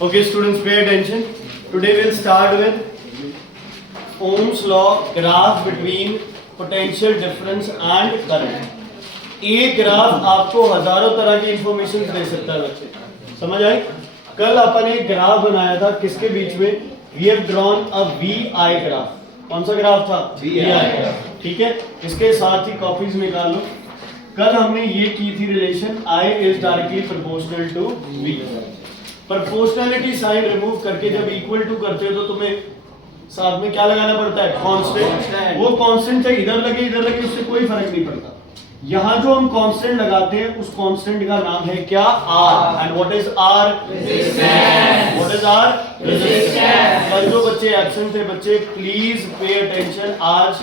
Okay, students, pay attention. Today we'll start with Ohm's law, graph between potential difference and current. एक graph आपको हजारों तरह की information दे सकता है बच्चे, समझ आई? कल अपन एक ग्राफ बनाया था किसके बीच में? We have drawn a VI graph. कौन सा ग्राफ था? VI graph. ठीक है, इसके साथ ही कॉपीज निकाल लो. कल हमने ये की थी relation I is directly proportional to V. Proportionality sign remove करके जब इक्वल टू करते हो तो तुम्हें साथ में क्या लगाना पड़ता है? कांस्टेंट. वो कांस्टेंट चाहे इधर लगे उससे कोई फर्क नहीं पड़ता. यहाँ जो हम कांस्टेंट लगाते हैं उस कांस्टेंट का नाम है क्या? R. And what is R? Resistance. What is R? Resistance. कल जो बच्चे एब्सेंट थे बच्चे प्लीज पे अटेंशन. आज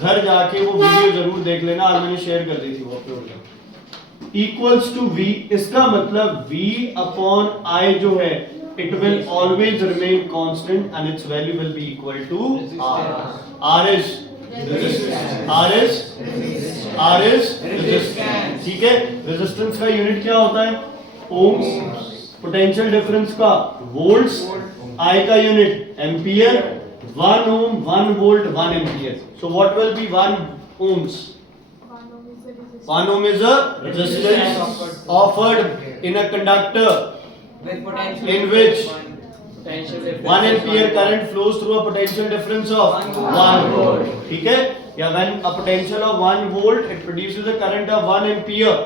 घर जाके वो वीडियो जरूर देख लेना, आज मैंने शेयर कर दी थी वो अपलोड. इक्वल्स टू V, इसका मतलब V अपॉन I जो है it will always remain constant and its value will be equal to R. R is resistance. R is resistance. ठीक है, रेजिस्टेंस का यूनिट क्या होता है? ओम्स. पोटेंशियल डिफरेंस का वोल्ट्स. I का unit ampere. 1 ohm 1 volt 1 ampere. So what will be 1 ohms? 1 ohm is a resistance offered in a conductor in which 1 ampere current flows through a potential difference of 1 volt. ठीक है, या when a potential of 1 volt it produces a current of 1 ampere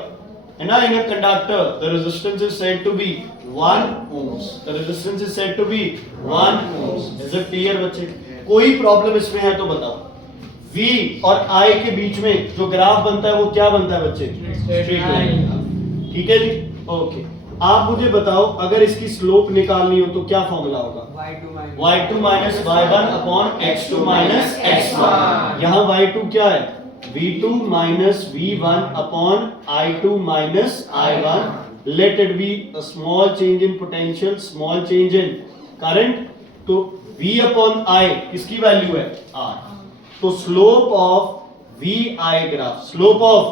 and in a conductor the resistance is said to be 1 ohms. The resistance is said to be 1 ohms. Is it clear बच्चे? कोई problem इसमें है तो बताओ. V और I के बीच में जो ग्राफ बनता है वो क्या बनता है बच्चे? Straight line. ठीक है जी, ओके. आप मुझे बताओ अगर इसकी स्लोप निकालनी हो तो क्या फॉर्मूला होगा? y2 minus y1 upon x2 minus x1. यहाँ y2 क्या है? v2 minus v1 upon i2 minus i1. Let it be a small change in potential, small change in current. तो v upon I किसकी value है? R. तो slope of VI graph, slope of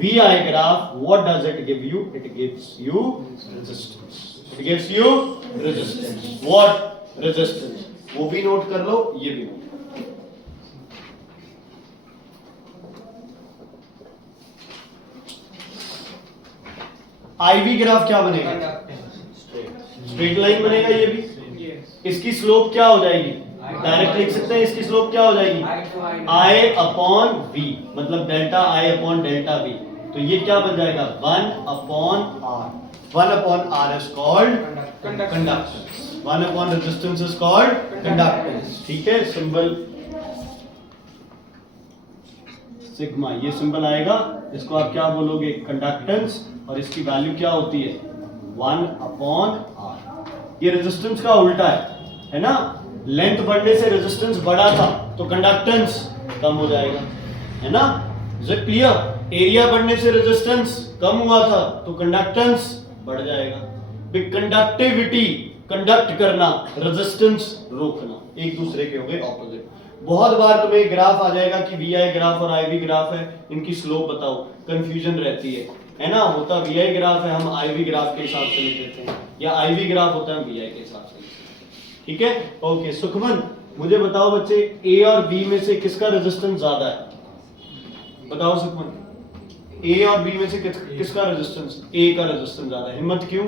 VI graph, what does it give you? It gives you resistance. It gives you resistance. What? Resistance. वो भी note कर लो, ये भी note. IV graph क्या बनेगा? स्ट्रेट लाइन बनेगा. ये भी. इसकी स्लोप क्या हो जाएगी? डायरेक्ट लिख सकते हैं. इसकी स्लोप क्या हो जाएगी? I अपॉन V, मतलब delta I upon delta V. तो ये क्या बन जाएगा? 1 upon R. 1 upon R is called conductance. 1 upon resistance is called conductance. ठीक है, सिंबल सिग्मा, ये सिंबल आएगा. इसको आप क्या बोलोगे? कंडक्टेंस. और इसकी वैल्यू क्या होती है? 1 अपॉन R. ये रेजिस्टेंस का उल्टा है ना? लेंथ बढ़ने से रेजिस्टेंस बढ़ा था तो कंडक्टेंस कम हो जाएगा, है ना? Is it clear? एरिया बढ़ने से रेजिस्टेंस कम हुआ था तो कंडक्टेंस बढ़ जाएगा. कंडक्टिविटी, कंडक्ट करना, रेजिस्टेंस रोकना, एक दूसरे के हो गए ऑपोजिट. बहुत बार तुम्हें ग्राफ आ जाएगा कि VI ग्राफ और IV ग्राफ है, इनकी स्लोप बताओ, कंफ्यूजन रहती है ना? होता VI ग्राफ है, हम IV ग्राफ के हिसाब से लिख देते हैं, या IV ग्राफ होता है VI के हिसाब से. ठीक है, ओके. सुखमन मुझे बताओ बच्चे, A और B में से किसका रेजिस्टेंस ज्यादा है? बताओ सुखमन, A और B में से किसका रेजिस्टेंस? A का रेजिस्टेंस ज्यादा है. हिम्मत क्यों?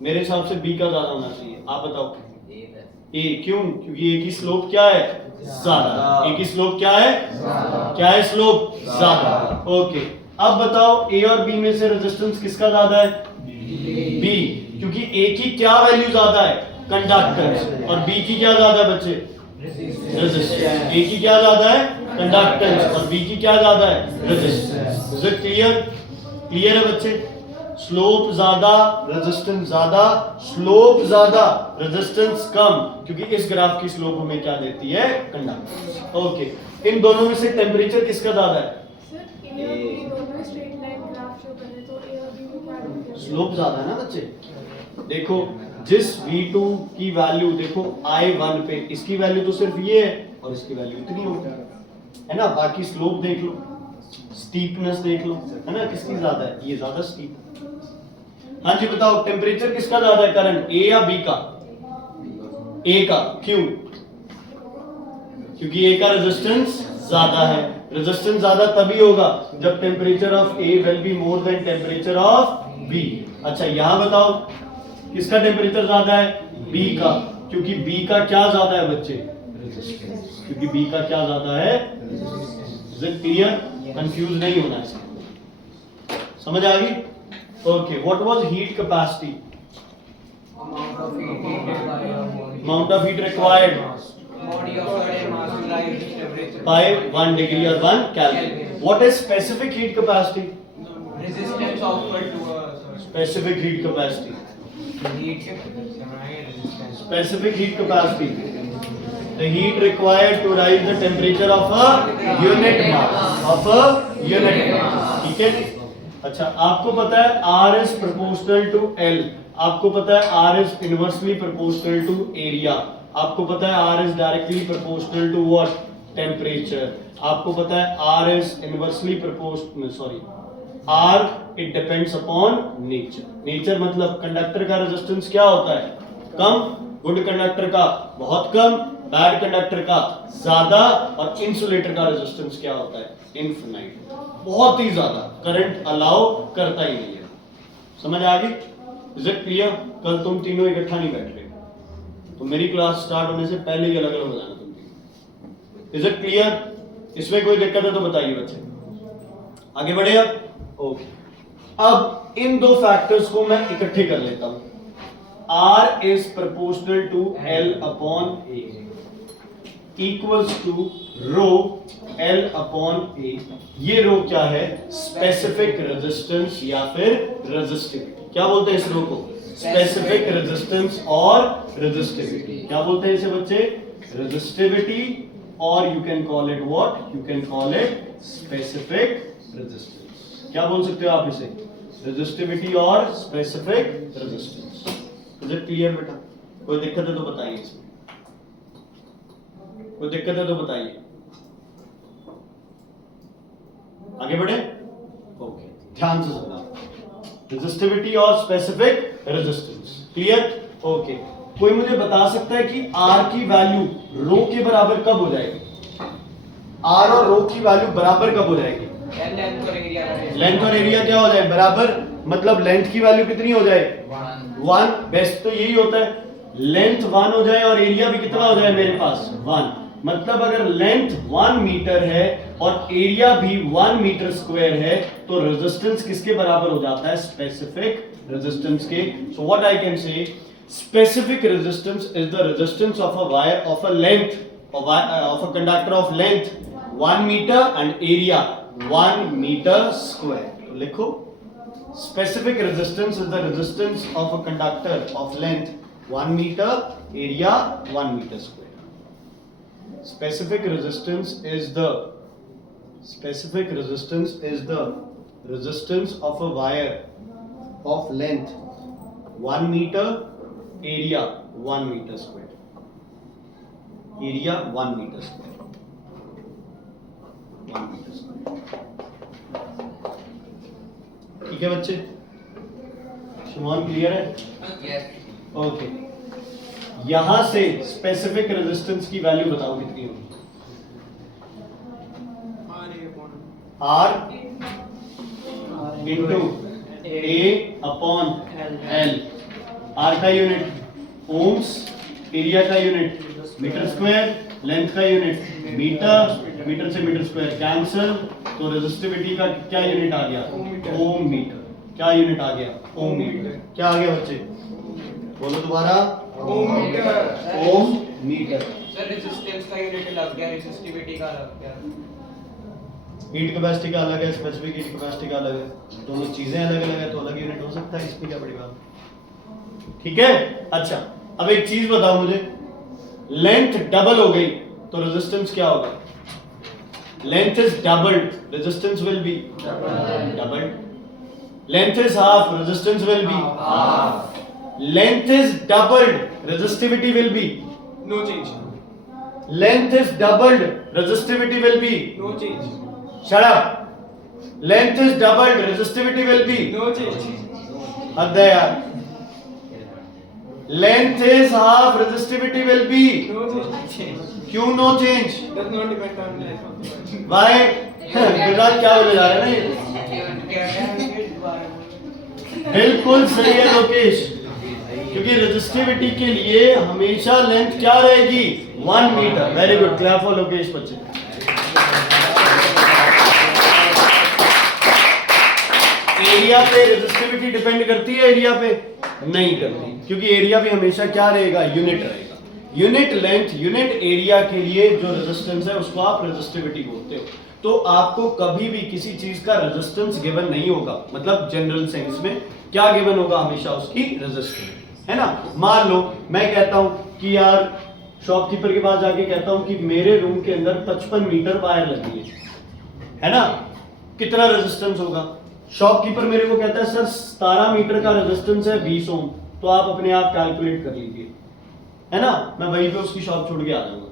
मेरे हिसाब से B का ज्यादा होना चाहिए. आप बताओ. A क्यों? क्योंकि A की स्लोप क्या है? ज्यादा. A की स्लोप क्या है? क्या है स्लोप? ज्यादा. ओके. अब बताओ A और B में से रेजिस्टेंस किसका ज्यादा है? B. क्योंकि A की क्या वैल्यू ज्यादा है? कंडक्टेंस. और B की क्या ज्यादा है बच्चे? रेजिस्टेंस. A की क्या ज्यादा है? कंडक्टेंस. और B की क्या ज्यादा है? Resistance. Is it clear? Clear है बच्चे? स्लोप ज्यादा, रेजिस्टेंस ज्यादा, स्लोप ज्यादा, रेजिस्टेंस कम, क्योंकि इस ग्राफ की स्लोप हमें क्या देती है? कंडक्टेंस. ओके. इन दोनों में से टेंपरेचर किसका ज्यादा है? स्लोप ज्यादा है ना बच्चे? देखो जिस V2 की वैल्यू देखो I1 पे, इसकी वैल्यू तो सिर्फ ये है और इसकी वैल्यू इतनी होगी, है ना? बाकी स्लोप देख लो, स्टीपनेस देख लो, है ना? किसकी ज्यादा है? ये ज्यादा स्टीप. हाँ जी बताओ, टेम्परेचर किसका ज्यादा है करंट, ए या बी का? ए का। क्यों? क्योंकि ए का रेजिस्टेंस ज्यादा है। रेजिस्टेंस ज्यादा तभी होगा जब temperature of A will be more than temperature of B. अच्छा यहां बताओ किसका टेम्परेचर ज्यादा है, बी का, क्योंकि बी का क्या ज्यादा है बच्चे, क्योंकि बी का क्या ज्यादा है, इज इट क्लियर? कंफ्यूज नहीं होना है, समझ आ गई? Okay, what was heat capacity, amount of heat required body of certain mass to rise its temperature by 1 degree or 1 Kelvin. What is specific heat capacity? resistance offered to a Specific heat capacity. heat resistance. Specific heat capacity. The heat required to rise the temperature of a unit mass. Of a unit mass. ठीक है? अच्छा, आपको पता है R is proportional to L. आपको पता है R is inversely proportional to area. आपको पता है R is directly proportional to what? Temperature. आपको पता है R is inversely proportional, R it depends upon nature. Nature मतलब कंडक्टर का रेजिस्टेंस क्या होता है, कम, गुड कंडक्टर का बहुत कम, बैड कंडक्टर का ज्यादा, और इंसुलेटर का रेजिस्टेंस क्या होता है, इनफिनाइट, बहुत ही ज्यादा, करंट अलाउ करता ही नहीं है। समझ आ गई? Is it clear? कल तुम तीनों इकट्ठा नहीं बैठ रहे, तो मेरी क्लास स्टार्ट होने से पहले ही अलग अलग हो जाना तुम तीनों। Is it clear? इसमें कोई दिक्कत है तो बताइए बच्चे, आगे बढ़े अब। ओके, अब इन दो फैक्टर्स को मैं इकट्ठे कर लेता हूं। R is proportional to L upon A equals to rho L upon A। ये रो क्या है, स्पेसिफिक रेजिस्टेंस या फिर रेजिस्टिविटी। क्या बोलते हैं इस रो को, स्पेसिफिक रेजिस्टेंस और रेजिस्टिविटी। क्या बोलते हैं इसे बच्चे, रेजिस्टिविटी, और you can call it what, you can call it specific resistance. क्या बोल सकते हो आप इसे, रेजिस्टिविटी और specific resistance. Is it clear बेटा? कोई दिक्कत है तो बताइए, इसमें कोई दिक्कत है तो बताइए, आगे बढ़े। ओके, ध्यान से सुनना, रेजिस्टिविटी और स्पेसिफिक रेजिस्टेंस, क्लियर? ओके, कोई मुझे बता सकता है कि R की वैल्यू रो के बराबर कब हो जाएगी, R और रो की वैल्यू बराबर कब हो जाएगी, लेंथ और एरिया क्या हो जाए बराबर, मतलब लेंथ की वैल्यू कितनी हो जाए, 1। बेस्ट तो यही होता है, लेंथ 1 हो जाए और एरिया भी कितना हो जाए मेरे पास, 1। मतलब अगर लेंथ 1 मीटर है और एरिया भी 1 मीटर स्क्वायर है, तो रेजिस्टेंस किसके बराबर हो जाता है, स्पेसिफिक रेजिस्टेंस के। So what I can say, specific resistance is the resistance of a wire of a length of a conductor of length 1 meter and area 1 meter square. लिखो, specific resistance is the resistance of a conductor of length 1 meter, area 1 meter square. Specific resistance is the resistance of a wire of length 1 meter, area 1 meter square. Area 1 meter square. 1 meter square. ठीक है बच्चे, शुमान clear है? Okay, यहां से specific resistance की value बताओ कितनी होगी, R into A upon L। R का यूनिट ओम्स, एरिया का यूनिट मीटर स्क्वायर, लेंथ का यूनिट मीटर, मीटर से मीटर स्क्वायर कैंसिल, तो रेजिस्टिविटी का क्या यूनिट आ गया, ओम मीटर। क्या यूनिट आ गया, ओम मीटर। क्या आ गया बच्चे, बोलो दोबारा, ओम मीटर। ओम मीटर। सर रेजिस्टेंस का यूनिट अलग गया, रेजिस्टिविटी का अलग गया, हीट कैपेसिटी का अलग है, स्पेसिफिक हीट कैपेसिटी का अलग है, दोनों चीजें अलग अलग है, तो अलग यूनिट हो सकता है, इसमें क्या बड़ी बात। ठीक है, अच्छा अब एक चीज बताओ मुझे, लेंथ डबल हो गई तो रेजिस्टेंस क्या होगा, length is doubled, resistance will be doubled. Length is half, resistance will be half. Length is doubled, resistivity will be no change. Length is doubled, resistivity will be no change. Shut up. Length is doubled, resistivity will be no change. हद है यार। Length is half, resistivity will be, क्यों no change? Does not depend on length. Why Gujarat क्या बोले जा रहे हैं ना ये? बिल्कुल सही है लोकेश, क्योंकि रेजिस्टिविटी के लिए हमेशा लेंथ क्या रहेगी? 1 metre. Very good, clap for Lokesh बच्चे। एरिया पे रेजिस्टिविटी डिपेंड करती है, एरिया पे नहीं करती, क्योंकि एरिया भी हमेशा क्या रहेगा? यूनिट रहेगा। यूनिट लेंथ, यूनिट एरिया के लिए जो रेजिस्टेंस है उसको आप रेजिस्टिविटी बोलते हो। तो आपको कभी भी किसी चीज का रेजिस्टेंस गिवन नहीं होगा, मतलब जनरल सेंस में क्या गिवन होगा? हमेशा उसकी रेजिस्टेंस, है ना। मान लो मैं कहता हूं कि यार शॉपकीपर के पास जाके कहता हूं कि मेरे रूम के अंदर 55 मीटर वायर लगी है ना, कितना रेजिस्टेंस होगा? शॉपकीपर मेरे को कहता है सर 17 मीटर का रेजिस्टेंस है 20 ओम, तो आप अपने आप कैलकुलेट कर लीजिए, है ना। मैं वहीं पे उसकी शॉप छोड़ के आ जाऊंगा,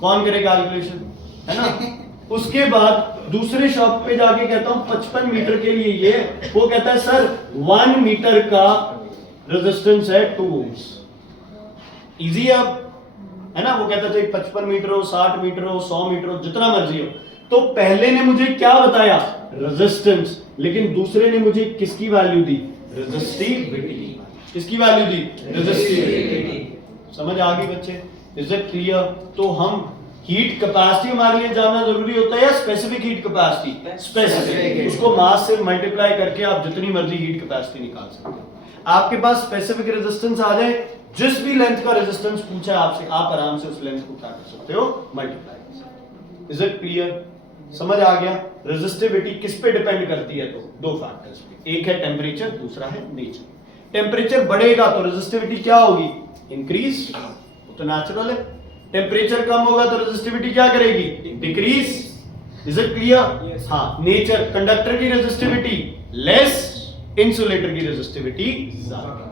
कौन करे कैलकुलेशन, है ना। उसके बाद दूसरे शॉप पे जाके कहता हूं 55 मीटर के लिए ये, वो कहता है सर 1 मीटर का रेजिस्टेंस है 2 ओम्स। इजी है अब, है ना। वो कहता है 55 मीटर हो, 60 मीटर हो, 100 मीटर हो, जितना मर्जी हो। तो पहले ने मुझे क्या बताया? रेजिस्टेंस, लेकिन दूसरे ने मुझे किसकी वैल्यू दी? रेजिस्टिविटी। किसकी वैल्यू दी? रेजिस्टिविटी। समझ आ गई बच्चे? Is it clear? तो हम हीट कैपेसिटी हमारे लिए जानना जरूरी होता है या स्पेसिफिक हीट कैपेसिटी? स्पेसिफिक। उसको मास से मल्टीप्लाई करके आप जितनी मर्जी हीट कैपेसिटी निकाल सकते हो। आपके पास स्पेसिफिक रेजिस्टेंस आ जाए, जिस भी लेंथ का रेजिस्टेंस पूछा है आपसे, आप आराम से उस लेंथ को क्या कर सकते हो? मल्टीप्लाई। Is it clear? समझ आ गया? रेजिस्टिविटी किस पे डिपेंड करती है? तो 2 फैक्टर्स पे, एक है टेम्परेचर, दूसरा है नेचर। टेम्परेचर बढ़ेगा तो रेजिस्टिविटी क्या होगी? इंक्रीज, तो नेचुरल है। टेम्परेचर कम होगा तो रेजिस्टिविटी क्या करेगी? डिक्रीज। Is it clear? हाँ। नेचर, कंडक्टर की रेजिस्टिविटी लेस, इंसुलेटर की रेजिस्टिविटी ज्यादा।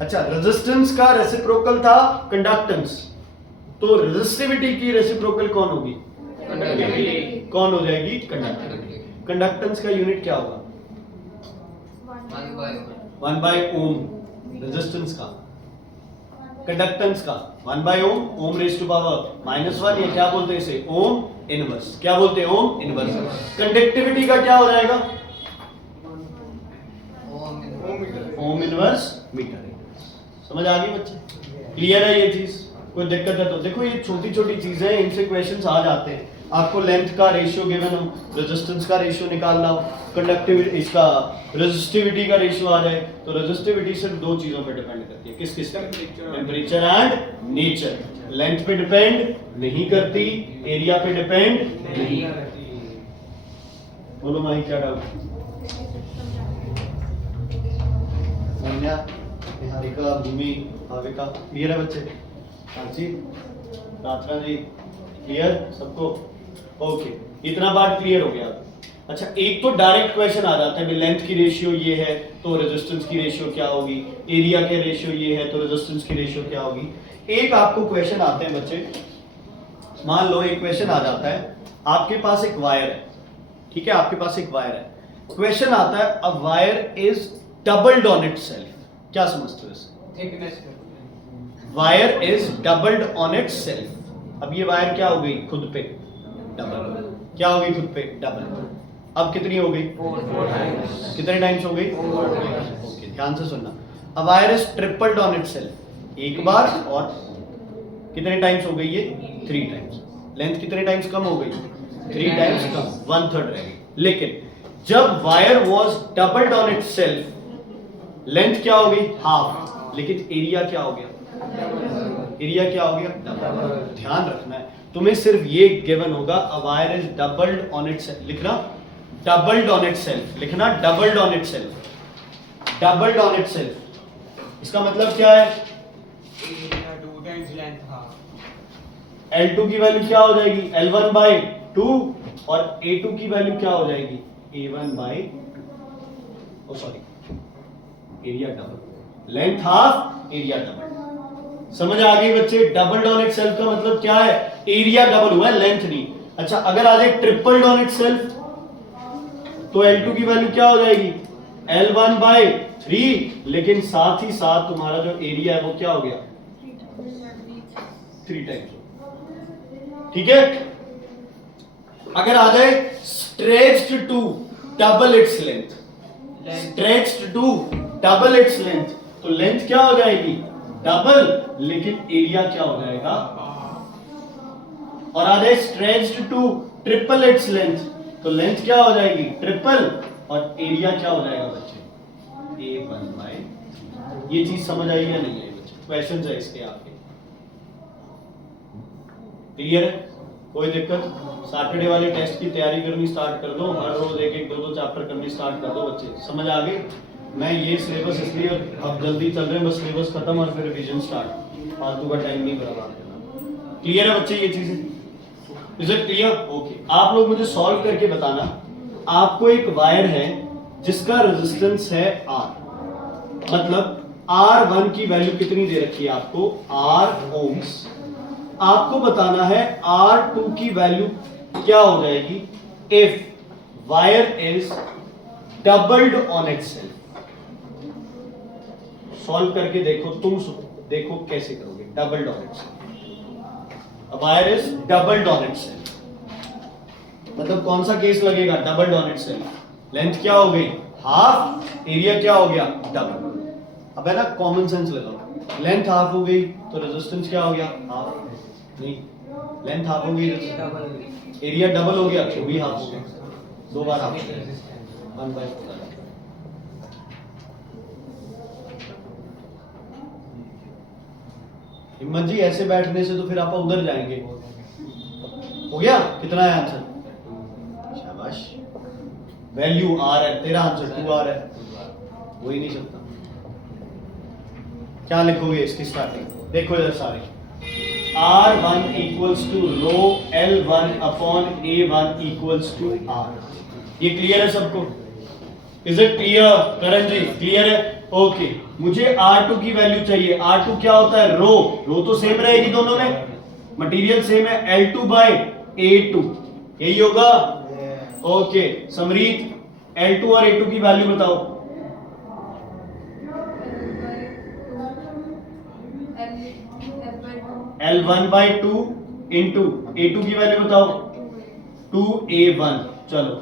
अच्छा, रेजिस्टेंस का रेसिप्रोकल था कंडक्टेंस, तो रेजिस्टिविटी की रेसिप्रोकल कौन होगी? कौन हो जाएगी? कंडक्टेंस। कंडक्टेंस का यूनिट क्या होगा? 1 बाय ओम। रेजिस्टेंस का, कंडक्टेंस का 1 by ohm, ohm raise to power -1, ये क्या बोलते हैं इसे? Ohm inverse. क्या बोलते हैं? Ohm inverse. कंडक्टिविटी का क्या हो जाएगा? Ohm inverse metre. समझ आ गई बच्चे? क्लियर है ये चीज? कोई दिक्कत है तो देखो, ये छोटी छोटी चीजें, इनसे क्वेश्चंस आ जाते हैं। आपको लेंथ का रेशियो गिवन हो, रेजिस्टेंस का रेशियो निकालना हो, कंडक्टिविटी, इसका रेजिस्टिविटी का रेशियो आ जाए, तो रेजिस्टिविटी सिर्फ 2 चीजों पर डिपेंड करती है। किस किस? Temperature and nature. लेंथ पे डिपेंड नहीं करती, एरिया पे डिपेंड नहीं करती। बोलो माही, क्या डाउट? निहारिका, भूमि, भाविका, क्लियर है बच्चे? जी, प्रार्थना जी, क्लियर सबको? ओके, इतना बात क्लियर हो गया। अच्छा, एक तो डायरेक्ट क्वेश्चन आ जाता है, लेंथ की रेशियो ये है तो रेजिस्टेंस की रेशियो क्या होगी, एरिया के रेशियो ये है तो रेजिस्टेंस की रेशियो क्या होगी। एक आपको क्वेश्चन आते हैं बच्चे, मान लो एक क्वेश्चन आ जाता है, आपके पास एक वायर है, ठीक है, आपके पास एक वायर है। क्वेश्चन आता है, a wire is doubled on itself. क्या समझते हो इसे? Thickness. Wire is doubled on itself. अब ये वायर क्या हो गई? खुद पे डबल। क्या हो गई? खुद पे डबल। अब कितनी हो गई? 4 टाइम्स। कितने टाइम्स हो गई? 4 टाइम्स। ओके, ध्यान से सुनना। A wire is tripled on itself, एक बार, और कितने टाइम्स हो गई ये? 3 टाइम्स। लेंथ कितने टाइम्स कम हो गई? 3 टाइम्स कम, 1/3 रह गई। लेकिन जब wire was doubled on itself, length क्या हो गई? हाफ, लेकिन एरिया क्या हो गया? एरिया क्या हो गया? डबल। ध्यान रखना है, तुम्हें सिर्फ ये गिवन होगा, a wire is doubled on itself, लिखना डबल्ड ऑन इटसेल्फ, लिखना doubled on itself, doubled on itself. इसका मतलब क्या है? Area 2 times length. हाँ, L2 की वैल्यू क्या हो जाएगी? L1 बाई 2, और A2 की वैल्यू क्या हो जाएगी? A1 by, oh sorry, area double, length half, area double. समझ आ गई बच्चे? डबल्ड ऑन इटसेल्फ का मतलब क्या है? एरिया डबल हुआ है, लेंथ नहीं। अच्छा, अगर आ जाए ट्रिपल्ड ऑन इटसेल्फ, तो L2 की वैल्यू क्या हो जाएगी? L1 बाई 3, लेकिन साथ ही साथ तुम्हारा जो एरिया है वो क्या हो गया 3 टाइम्स। ठीक है, अगर आ जाए stretched to double its length, stretched to double its length, तो लेंथ क्या हो जाएगी डबल, लेकिन एरिया क्या हो जाएगा। और आ जाए stretched to triple its length, तो लेंथ क्या हो जाएगी ट्रिपल और एरिया क्या हो जाएगा बच्चे A1/3। ये चीज समझ आई या नहीं आई बच्चे? क्वेश्चंस है इसके आपके, क्लियर है? कोई दिक्कत? सैटरडे वाले टेस्ट की तैयारी करनी स्टार्ट कर दो, हर रोज एक एक दो दो चैप्टर करनी स्टार्ट कर दो बच्चे, समझ आ गई? मैं ये सिलेबस इसलिए अब जल्दी चल रहे हैं, बस सिलेबस खत्म और फिर रिवीजन स्टार्ट, फालतू का टाइम नहीं बर्बाद करना। क्लियर है बच्चे ये चीजें? Is it clear? ओके, आप लोग मुझे सॉल्व करके बताना। आपको एक वायर है जिसका रेजिस्टेंस है R, मतलब R1 की वैल्यू कितनी दे रखी है आपको R ओम्स। आपको बताना है R2 की वैल्यू क्या हो जाएगी if wire is doubled on itself. Solve करके देखो, तुम देखो कैसे करोगे doubled on itself. Wire is doubled on itself, मतलब कौन सा केस लगेगा डबल्ड ऑन इटसेल्फ। लेंथ क्या हो गई हाफ, एरिया क्या हो गया डबल। अब है ना कॉमन सेंस लगाओ, लेंथ हाफ हो गई तो रेजिस्टेंस क्या हो गया हाफ, नहीं लेंथ हाफ हो गई एरिया डबल हो गया तो भी हाफ हो गया, दो बार हाफ 1/4। हिम्मत जी ऐसे बैठने से तो फिर आप उधर जाएंगे। हो गया? कितना है आंसर? शाबाश, वैल्यू R है, तेरा आंसर 2R है, हो ही नहीं सकता। क्या लिखोगे इसकी स्टार्टिंग? देखो इधर सारे, R1 equals to rho L1 upon A1 equals to R। ये क्लियर है सबको? Is it clear? Karan ji clear है? ओके, मुझे R2 की वैल्यू चाहिए। R2 क्या होता है? रो, रो तो सेम रहेगी दोनों में, मटेरियल सेम है, L2/A2 यही होगा। ओके समरीत, L2 और A2 की वैल्यू बताओ। L1/2 इंटू A2 की वैल्यू बताओ 2A1। चलो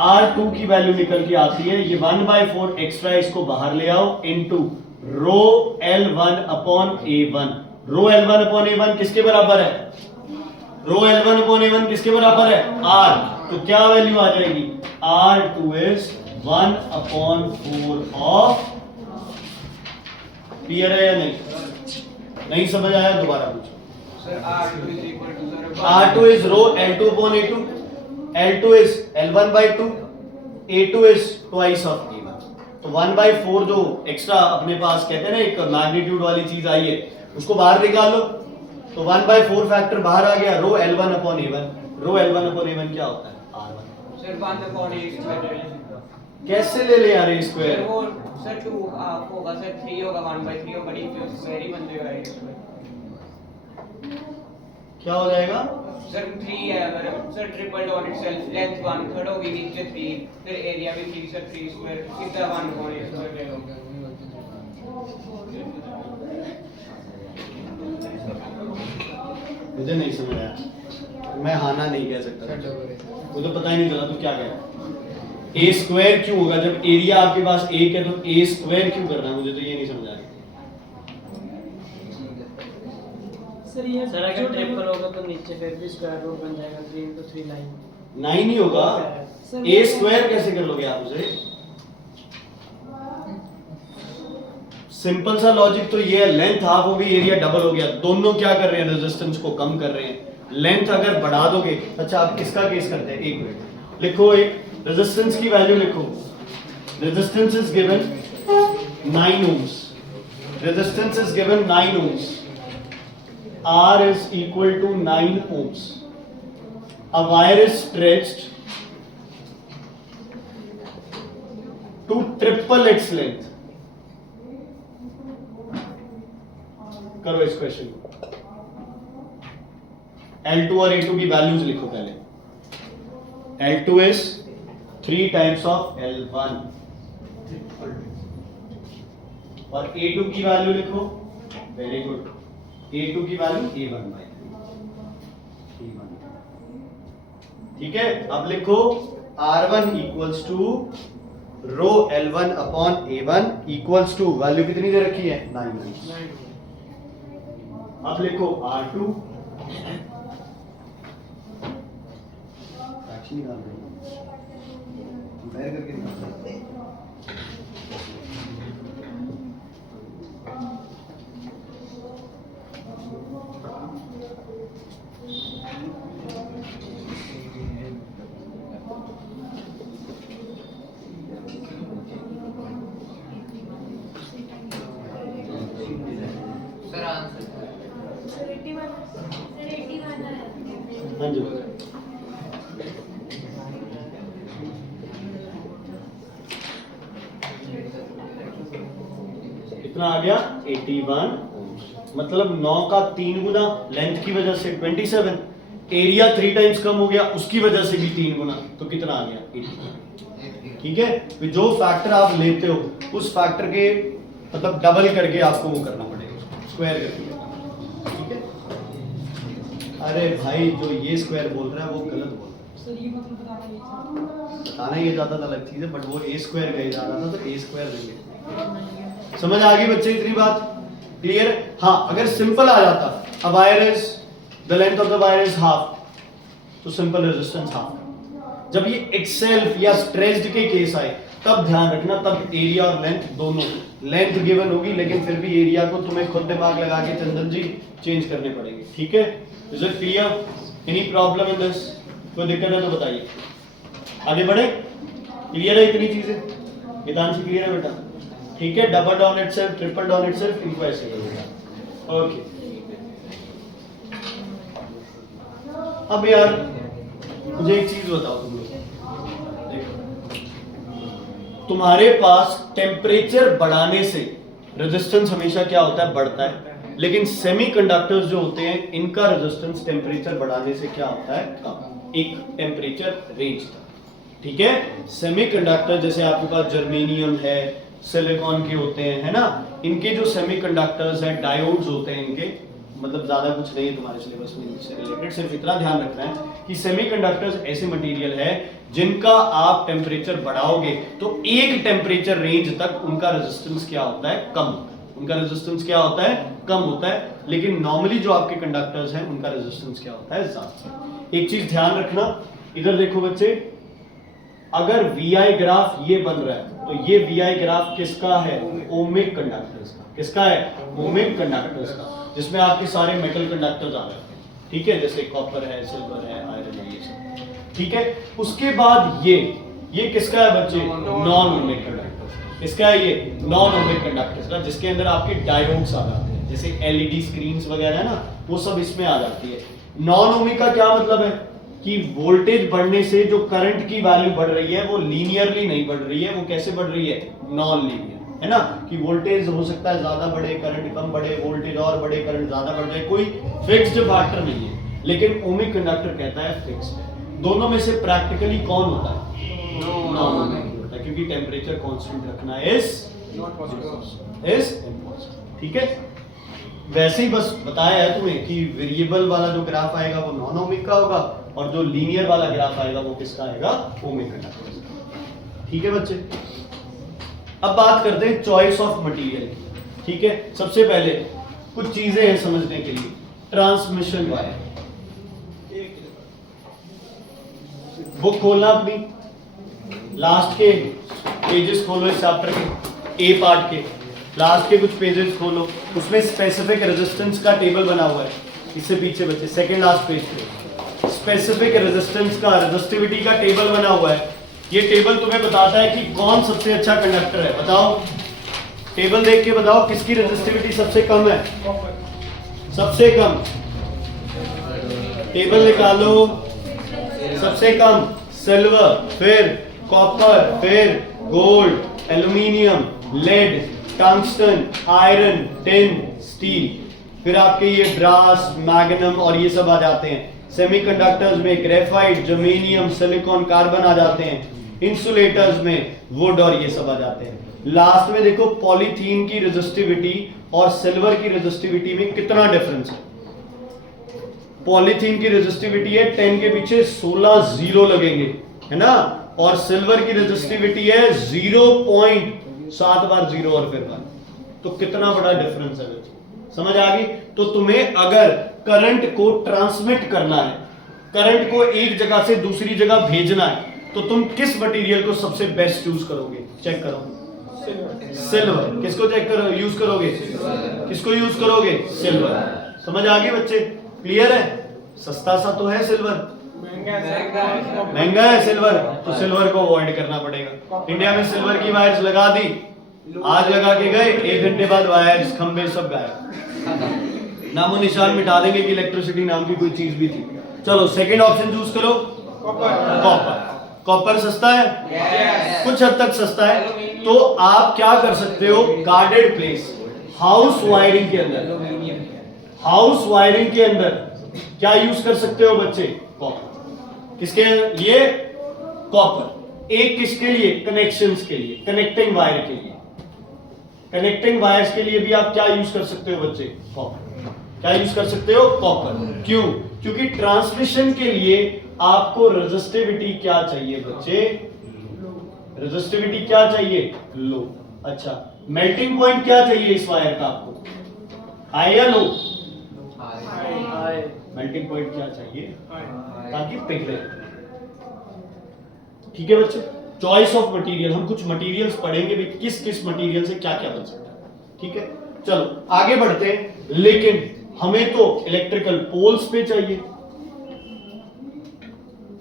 R2 की वैल्यू निकल के आती है, ये 1/4 एक्स्ट्रा इसको बाहर ले आओ into rho L1 upon A1। रो L1 अपॉन A1 किसके बराबर है? रो L1 अपॉन A1 किसके बराबर है? R। तो क्या वैल्यू आ जाएगी? R2 is 1/4 of. क्लियर है या नहीं? नहीं समझ आया? दोबारा पूछो। Sir R2 is equal to sir R2 is rho L2 upon A2, L2 is L1/2, A2 is twice of A1। तो 1/4 जो एक्स्ट्रा अपने पास कहते हैं ना एक मैग्नीट्यूड वाली चीज आई है, उसको बाहर निकाल लो, तो 1/4 फैक्टर बाहर आ गया, रो L1 upon A1। रो L1 upon A1 क्या होता है? R1। सर 1/A स्क्वायर कैसे ले ले यार A सर स्क्वायर? वो सर 2 होगा सर 3 होगा 1/3 होगा, बड़ी स्क्वायर ही बन जाएगा A स्क्वायर। क्या हो जाएगा? सर 3 है अगर sir triple on itself, length 1/3 होगी, नीचे 3, फिर एरिया भी 3 सर 3 स्क्वायर सीधा 1/A स्क्वायर ले लो। मुझे नहीं समझ आया, मैं हाना नहीं कह सकता, वो तो पता ही नहीं चला तू क्या कह रहा है। ए स्क्वायर क्यों होगा जब एरिया आपके पास एक है, तो ए स्क्वायर क्यों करना है? मुझे तो ये नहीं समझ आ रहा। सर अगर ट्रिपल होगा तो नीचे फिर भी स्क्वायर रूट बन जाएगा 3 into 3 लाइन। 9 ही होगा, ए स्क्वायर कैसे कर लोगे आप उसे? सिंपल सा लॉजिक तो ये है, लेंथ हाफ हो गई एरिया डबल हो गया, दोनों क्या कर रहे हैं? रेजिस्टेंस को कम कर रहे हैं। लेंथ अगर बढ़ा दोगे, अच्छा आप किसका केस करते हैं? एक मिनट लिखो, एक रेजिस्टेंस की वैल्यू लिखो। Resistance is given 9 ohms, resistance is given 9 ohms, R is equal to 9 ohms. A wire is stretched to triple its length. करो इस क्वेश्चन को। L2 और A2 की वैल्यूज लिखो पहले। L2 is 3 times of L1, और A2 की value लिखो, वेरी गुड, A2 की वैल्यू A1 बाई 3, ठीक है। अब लिखो R1 equals to rho L1 upon A1 equals to value कितनी दे रखी है 9। अब लिखो R2 कंपेयर करके सर आंसर हाँ जी कितना आ गया 81, मतलब 9 का 3 गुना लेंथ की वजह से 27, एरिया 3 टाइम्स कम हो गया उसकी वजह से भी 3 गुना, तो कितना आ गया 80। ठीक है, तो जो फैक्टर आप लेते हो उस फैक्टर के मतलब डबल करके आपको वो करना पड़ेगा, स्क्वायर करके, ठीक है। अरे भाई जो ये स्क्वायर बोल रहा है वो गलत बोल रहा है, सर ये मतलब बताना ये ज्यादा अलग चीज है, बट वो ए स्क्वायर कही जा रहा था तो ए स्क्वायर लेंगे। समझ आ गई बच्चे इतनी बात, क्लियर? हाँ, अगर सिंपल आ जाता, a wire is the length of the wire is half, तो सिंपल रेजिस्टेंस हाफ। जब ये इटसेल्फ या स्ट्रेच्ड के केस आए तब ध्यान रखना, तब एरिया और लेंथ दोनों, लेंथ गिवन होगी लेकिन फिर भी एरिया को तुम्हें खुद दिमाग लगा के चंदन जी चेंज करने पड़ेंगे, ठीक है? Is it clear? Any problem in this? कोई दिक्कत है तो बताइए, आगे बढ़े? क्लियर है इतनी चीजें? गीतांशी क्लियर है बेटा? ठीक है, double down itself, triple down itself, इनको ऐसे करेगा। ओके, अब यार मुझे एक चीज बताओ तुम लोग, देखो तुम्हारे पास टेम्परेचर बढ़ाने से रेजिस्टेंस हमेशा क्या होता है, बढ़ता है, लेकिन सेमीकंडक्टर्स जो होते हैं इनका रेजिस्टेंस टेम्परेचर बढ़ाने से क्या होता है, कम, एक टेम्परेचर रेंज तक, ठीक है। सेमीकंडक्टर जैसे आपके पास जर्मेनियम है, सिलिकॉन के होते हैं, है ना, इनके जो सेमीकंडक्टर्स हैं, डायोड्स होते हैं इनके, मतलब ज्यादा कुछ नहीं है तुम्हारे सिलेबस में इनसे रिलेटेड, सिर्फ इतना ध्यान रखना है कि सेमीकंडक्टर्स ऐसे मटेरियल है जिनका आप टेम्परेचर बढ़ाओगे तो एक टेम्परेचर रेंज तक उनका रेजिस्टेंस क्या होता है, कम होता है, उनका रेजिस्टेंस क्या होता है, कम होता है, लेकिन नॉर्मली जो आपके कंडक्टर्स हैं उनका रेजिस्टेंस क्या होता है, ज्यादा। एक चीज ध्यान रखना, इधर देखो बच्चे, अगर VI ग्राफ ये बन रहा है तो ये VI ग्राफ किसका है, ओमिक कंडक्टर्स का, किसका है, ओमिक कंडक्टर्स का, जिसमें आपके सारे मेटल कंडक्टर्स आ जाते हैं, ठीक है, जैसे कॉपर है, सिल्वर है, आयरन है, ये सब, ठीक है। उसके बाद ये किसका है बच्चे, नॉन ओमिक कंडक्टर्स, इसका है ये नॉन ओमिक कंडक्टर्स का, जिसके अंदर आपके डायोड्स आ जाते हैं, जैसे LED स्क्रीन्स वगैरह है ना, वो सब इसमें आ जाती है। नॉन ओमिक का क्या मतलब है कि वोल्टेज बढ़ने से जो करंट की वैल्यू बढ़ रही है वो लीनियरली नहीं बढ़ रही है, वो कैसे बढ़ रही है, नॉन लीनियर, है ना, कि वोल्टेज हो सकता है ज्यादा बढ़े, करंट कम बढ़े, वोल्टेज और बढ़े, करंट ज्यादा बढ़ जाए, कोई फिक्स्ड फैक्टर नहीं है, लेकिन ओमिक कंडक्टर कहता है फिक्स्ड है। दोनों में से प्रैक्टिकली कौन होता है, नॉन ओमिक होता है, क्योंकि टेम्परेचर कांस्टेंट रखना इज इम्पॉसिबल, ठीक है। वैसे ही बस बताया है तुम्हें कि वेरिएबल वाला जो ग्राफ आएगा वो नॉन ओमिक का होगा और जो लीनियर वाला ग्राफ आएगा वो किसका आएगा, ओमिक कंडक्टर का, ठीक है बच्चे। अब बात करते हैं चॉइस ऑफ मटेरियल की, ठीक है। सबसे पहले कुछ चीजें हैं समझने के लिए, ट्रांसमिशन वायर, बुक खोलना अपनी, लास्ट के पेजेस खोलो इस चैप्टर के, ए पार्ट के लास्ट के कुछ पेजेस खोलो, उसमें स्पेसिफिक रेजिस्टेंस का टेबल बना हुआ है, इससे पीछे बच्चे सेकंड लास्ट पेज पे स्पेसिफिक रेजिस्टेंस का, रेजिस्टिविटी का टेबल बना हुआ है। ये टेबल तुम्हें बताता है कि कौन सबसे अच्छा कंडक्टर है, बताओ, टेबल देख के बताओ किसकी रेजिस्टिविटी सबसे कम है, सबसे कम, टेबल निकालो, सबसे कम सिल्वर, फिर कॉपर, फिर gold, aluminium, lead, tungsten, iron, tin, steel, फिर आपके ये ब्रास, मैग्नम और ये सब आ जाते हैं। सेमीकंडक्टर्स में ग्रेफाइट, जर्मेनियम, सिलिकॉन, कार्बन आ जाते हैं। इंसुलेटर्स में वुड और ये सब आ जाते हैं। लास्ट में देखो पॉलीथीन की रेजिस्टिविटी और सिल्वर की रेजिस्टिविटी में कितना डिफरेंस है। पॉलीथीन की रेजिस्टिविटी है 10 के पीछे 16 जीरो लगेंगे, है ना, और सिल्वर की रेजिस्टिविटी है 0.7 बार जीरो और फिर 1। तो कितना बड़ा डिफरेंस है बच्चों, समझ आ गई। तो तुम्हें अगर करंट को ट्रांसमिट करना है, करंट को एक जगह से दूसरी जगह भेजना है, तो तुम किस मटेरियल को सबसे बेस्ट चूज करोगे? चेक करो, सिल्वर। किसको चेक करो यूज करोगे? किसको यूज करोगे? सिल्वर। समझ आ गई बच्चे, क्लियर है। सस्ता सा तो है सिल्वर, महंगा है सिल्वर, तो सिल्वर को अवॉइड करना पड़ेगा। इंडिया में सिल्वर की वायर्स लगा दी, आज लगा के गए, 1 घंटे बाद वायर्स खंबे सब गायब, नामो निशान मिटा देंगे कि इलेक्ट्रिसिटी नाम की कोई चीज भी थी। चलो सेकंड ऑप्शन चूज करो, कॉपर। कॉपर सस्ता है, कुछ हद तक सस्ता है। तो आप क्या कर सकते हो, गार्डेड प्लेस, हाउस वायरिंग के अंदर, हाउस वायरिंग के अंदर क्या यूज कर सकते हो बच्चे? कॉपर। किसके लिए? कॉपर। एक किसके लिए? कनेक्शंस के लिए, कनेक्टिंग वायर के लिए। कनेक्टिंग वायर्स के लिए भी आप क्या यूज कर सकते हो बच्चे? कॉपर। क्या यूज कर सकते हो? कॉपर। क्यों? क्योंकि ट्रांसमिशन के लिए आपको रेजिस्टिविटी क्या चाहिए बच्चे? रेजिस्टिविटी क्या चाहिए? लो। अच्छा, मेल्टिंग पॉइंट क्या चाहिए इस वायर का आपको? हाई या लो? हाई। मेल्टिंग पॉइंट क्या चाहिए? ताकि पिघले। ठीक है बच्चे, चॉइस ऑफ मटेरियल, हम कुछ मटेरियल्स पढ़ेंगे भी, किस किस मटेरियल से क्या क्या बन सकता है। ठीक है, चलो आगे बढ़ते हैं। लेकिन हमें तो इलेक्ट्रिकल पोल्स पे चाहिए,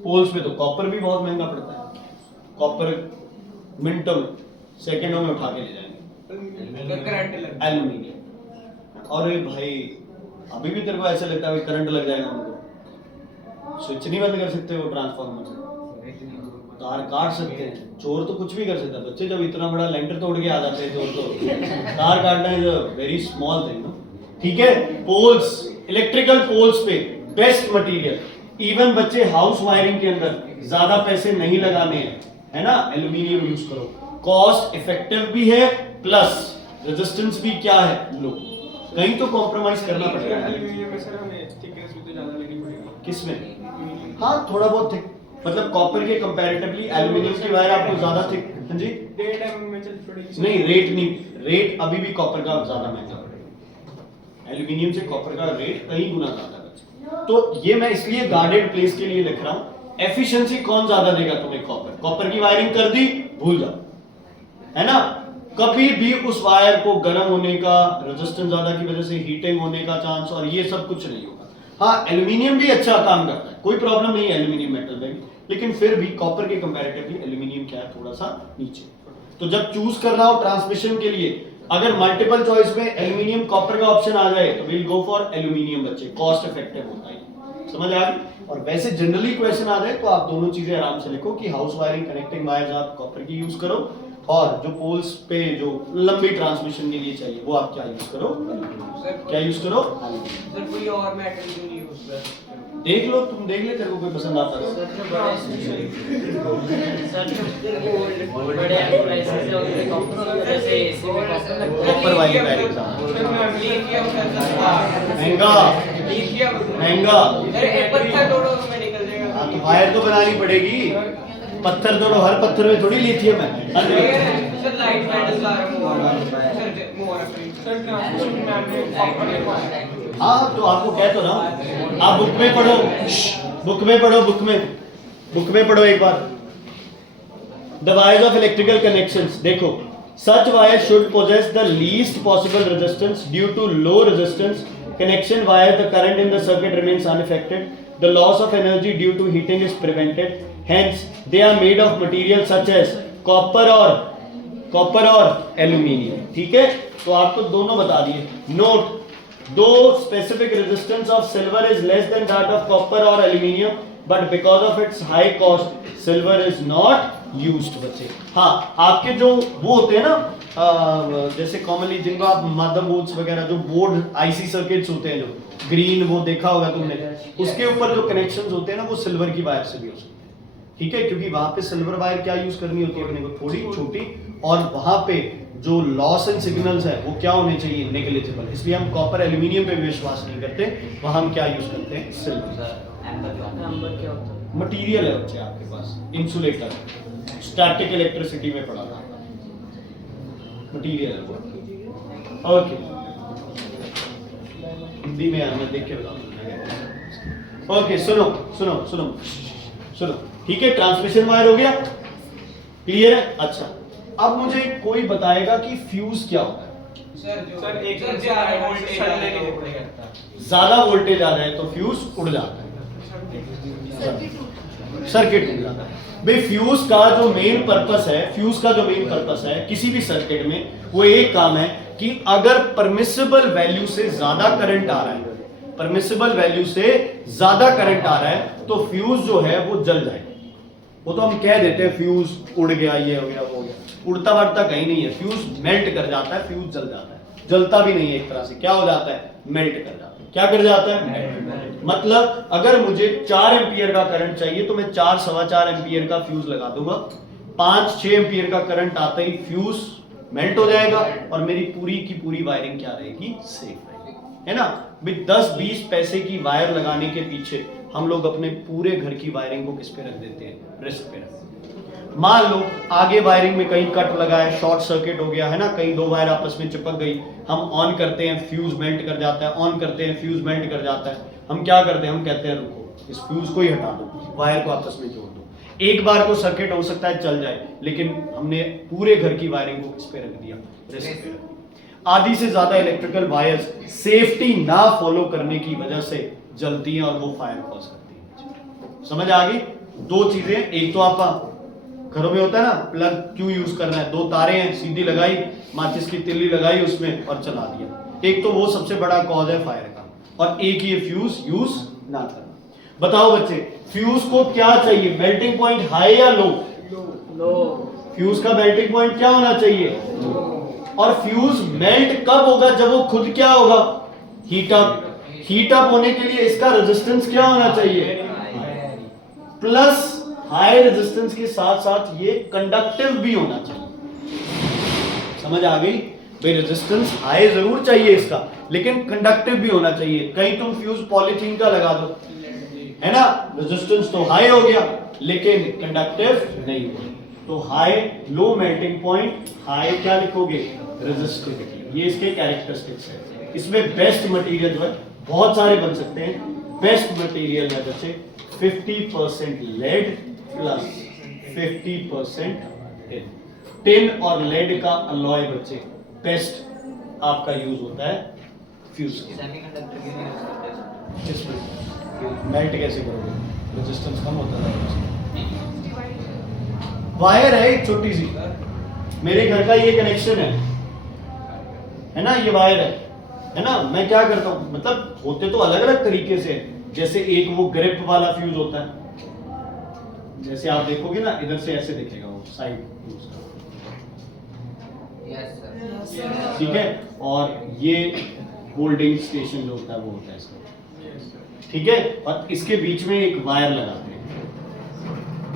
पोल्स पे तो कॉपर भी बहुत महंगा पड़ता है। कॉपर मिनटों में, सेकंडों में उठा के ले जाएंगे। एल्यूमिनियम। और भाई अभी भी तेरे को ऐसा लगता है करंट लग जाएगा हमको, स्विच नहीं बंद कर सकते वो ट्रांसफार्मर से, तार काट सकते हैं। चोर तो कुछ भी कर सकता है बच्चे, जब इतना बड़ा लेंटर तोड़ के आ जाते हैं चोर, तो तार काटना is a very small thing. ठीक है, पोल्स, इलेक्ट्रिकल पोल्स पे बेस्ट मटेरियल। इवन बच्चे हाउस वायरिंग के अंदर ज्यादा पैसे नहीं लगाने हैं, है ना, एल्यूमिनियम यूज करो, कॉस्ट इफेक्टिव भी है, प्लस रेजिस्टेंस भी क्या है, लो। कहीं तो कॉम्प्रोमाइज करना पड़ेगा। एल्यूमिनियम में सर हमें थिकनेस भी तो ज्यादा लेनी पड़ेगी। किसमें? हाँ थोड़ा बहुत थिक, मतलब कॉपर के कंपैरेटिवली एल्यूमिनियम की वायर आपको ज्यादा थिक। हाँ जी, रेट में चल पड़ेगी। नहीं रेट नहीं, रेट अभी भी कॉपर का ज्यादा महंगा पड़ेगा, एल्यूमिनियम से कॉपर का रेट कई गुना ज्यादा है। तो ये मैं इसलिए गार्डेड प्लेस के लिए लिख रहा हूँ। एफिशिएंसी कौन ज्यादा देगा तुम्हें? कॉपर। कॉपर की वायरिंग कर दी, भूल जाओ, है ना, कभी भी उस वायर को गर्म होने का, रेजिस्टेंस ज्यादा की वजह से हीटिंग होने का चांस और ये सब कुछ नहीं होगा। हाँ एल्यूमिनियम भी अच्छा काम करता है, कोई प्रॉब्लम नहीं है एल्यूमिनियम मेटल में, लेकिन फिर भी कॉपर के कंपैरेटिवली एल्यूमिनियम क्या है, थोड़ा सा नीचे। तो जब चूज करना हो ट्रांसमिशन के लिए, अगर मल्टीपल चॉइस में एल्यूमिनियम कॉपर का ऑप्शन आ जाए तो विल गो फॉर एल्यूमिनियम बच्चे, कॉस्ट इफेक्टिव होता है, समझ आ गई। और वैसे जनरली क्वेश्चन आ जाए तो आप दोनों चीजें आराम से लिखो कि हाउस वायरिंग कनेक्टिंग वायर्स आप कॉपर की यूज करो, और जो पोल्स पे जो लंबी ट्रांसमिशन के लिए चाहिए वो आप क्या यूज करो? क्या यूज करो? सर कोई और मेटल क्यों नहीं यूज कर? देख लो, तुम देख ले, तेरे को कोई पसंद आता है? बड़े एंटरप्राइजेस होंगे कॉपर, जैसे एसी में कॉपर वाली वायरिंग लिथियम सस्ता, महंगा, लिथियम महंगा। अरे पत्थर तोड़ो तो में निकल जाएगा। हाँ तो वायर तो बनानी पड़ेगी, पत्थर दोनों, हर पत्थर में थोड़ी लिथियम है। सर लाइट मेटल ला रहा हूं सर, मोर सर ट्रांसमिशन में हमने कॉपर लिखा है। हाँ तो आपको कह तो ना, आप बुक में पढ़ो, बुक में पढ़ो, बुक में पढ़ो एक बार। The wires of electrical connections, देखो, such wire should possess the least possible resistance. Due to low resistance connection wire, the current in the circuit remains unaffected. The loss of energy due to heating is prevented. Hence, they are made of material such as copper और aluminium. ठीक है, तो आपको दोनों बता दिए। Note, though specific resistance of silver is less than that of copper or aluminium, but because of its high cost, silver is not used बच्चे। हाँ, आपके जो वो होते हैं ना, जैसे कॉमनली जिनको आप मदरबोर्ड्स वगैरह, जो बोर्ड आईसी सर्किट्स होते हैं, जो ग्रीन, वो देखा होगा तुमने, उसके ऊपर जो कनेक्शंस होते हैं ना, वो सिल्वर की वायर से भी हो सकते हैं। ठीक है, क्योंकि वहां पे सिल्वर वायर क्या यूज करनी होती है अपने को, थोड़ी छोटी, और वहां पे जो लॉस एंड सिग्नल्स है वो क्या होने चाहिए, नेग्लिजिबल। इसलिए हम कॉपर एल्यूमिनियम पे विश्वास नहीं करते, वहां हम क्या यूज करते हैं, सिल्वर। नंबर क्या होता है? मटेरियल है बच्चे आपके पास, इंसुलेटर, स्टैटिक इलेक्ट्रिसिटी में पढ़ा था, मटेरियल है वो। ओके, हिंदी में मैं देख के बताऊंगा। ओके, सुनो सुनो सुनो सुनो, ठीक है, ट्रांसमिशन वायर हो गया, क्लियर है। अच्छा, अब मुझे कोई बताएगा कि फ्यूज क्या होता है। सर एक सर, ज्यादा ज्यादा वोल्टेज voltage आने आने के के लिए ज्यादा वोल्टेज आ रहा है तो फ्यूज उड़ जाता है, सर्किट उड़ जाता है। भाई फ्यूज का जो मेन पर्पस है, फ्यूज का जो मेन पर्पस है किसी भी सर्किट में, वो एक काम है कि अगर परमिसिबल वैल्यू से ज्यादा करंट आ रहा है, परमिसिबल वैल्यू से ज्यादा करंट आ रहा है, तो फ्यूज जो है वो जल जाएगा। वो तो हम कह देते हैं फ्यूज उड़ गया, ये हो गया, वो हो गया, उड़ता बढ़ता कहीं नहीं है, फ्यूज मेल्ट कर जाता है, फ्यूज जल जाता है, जलता भी नहीं है, एक तरह से क्या हो जाता है, मेल्ट कर जाता है। क्या कर जाता है, मतलब अगर मुझे 4 एम्पियर का करंट चाहिए तो मैं 4 सवा 4 एम्पियर का फ्यूज लगा दूंगा, 5-6 एम्पियर का करंट आते ही फ्यूज मेल्ट हो जाएगा और मेरी पूरी की पूरी वायरिंग क्या रहेगी, सेफ रहेगी, है ना। भाई 10-20 पैसे की वायर लगाने के पीछे हम लोग अपने पूरे घर की वायरिंग को किस पे रख देते हैं, रिस्क पे रख देते हैं। मान लो आगे वायरिंग में कहीं कट लगा है, शॉर्ट सर्किट हो गया है ना, कहीं 2 वायर आपस में चिपक गई, हम ऑन करते हैं फ्यूज मेल्ट कर जाता है, ऑन करते हैं फ्यूज मेल्ट कर जाता है, हम क्या करते हैं, हम कहते हैं रुको, इस फ्यूज को ही हटा दो, वायर को आपस में जोड़ दो। एक बार को सर्किट हो सकता है चल जाए, लेकिन हमने पूरे घर की वायरिंग को किस पे रख दिया, रिस्क पे रख दिया। आधी से ज्यादा इलेक्ट्रिकल वायर्स सेफ्टी ना फॉलो करने की वजह से जलती हैं और वो फायर कॉज करती हैं। समझ आ गई। 2 चीजें, एक तो आप घरों में होता है ना, प्लग क्यों यूज करना है, 2 तारे हैं, सीधी लगाई, माचिस की तिल्ली लगाई उसमें और चला दिया। एक तो वो सबसे बड़ा कॉज है फायर का, और एक ये फ्यूज यूज ना करना। बताओ बच्चे, फ्यूज को क्या चाहिए, मेल्टिंग पॉइंट हाई या लो? लो। फ्यूज का मेल्टिंग पॉइंट क्या होना चाहिए? और फ्यूज मेल्ट कब होगा, जब वो खुद क्या होगा, हीट अप। हीट अप होने के लिए इसका रेजिस्टेंस क्या होना चाहिए, प्लस हाई रेजिस्टेंस के साथ साथ ये कंडक्टिव भी होना चाहिए। समझ आ गई भाई, रेजिस्टेंस हाई जरूर चाहिए इसका, लेकिन कंडक्टिव भी होना चाहिए। कहीं तुम फ्यूज पॉलीथीन का लगा दो, है ना, रेजिस्टेंस तो हाई हो गया लेकिन कंडक्टिव नहीं हुआ, तो high, low melting point, high क्या लिखोगे, रेजिस्टिविटी। ये इसके कैरेक्टरिस्टिक्स है। इसमें बेस्ट मटेरियल जो है, बहुत सारे बन सकते हैं, बेस्ट मटेरियल है बच्चे 50% लेड प्लस 50% टिन। टिन और लेड का अलॉय बच्चे बेस्ट आपका यूज होता है फ्यूज के। मेल्ट कैसे करोगे, रेजिस्टेंस कम होता है। वायर है एक छोटी सी, मेरे घर का ये कनेक्शन है ना, ये वायर है ना, मैं क्या करता हूं, मतलब होते तो अलग अलग तरीके से, जैसे एक वो ग्रिप वाला फ्यूज होता है, जैसे आप देखोगे ना इधर से ऐसे दिखेगा वो साइड फ्यूज का, ठीक है, और ये होल्डिंग स्टेशन जो होता है वो होता है इसका, ठीक है, और इसके बीच में एक वायर लगाते हैं,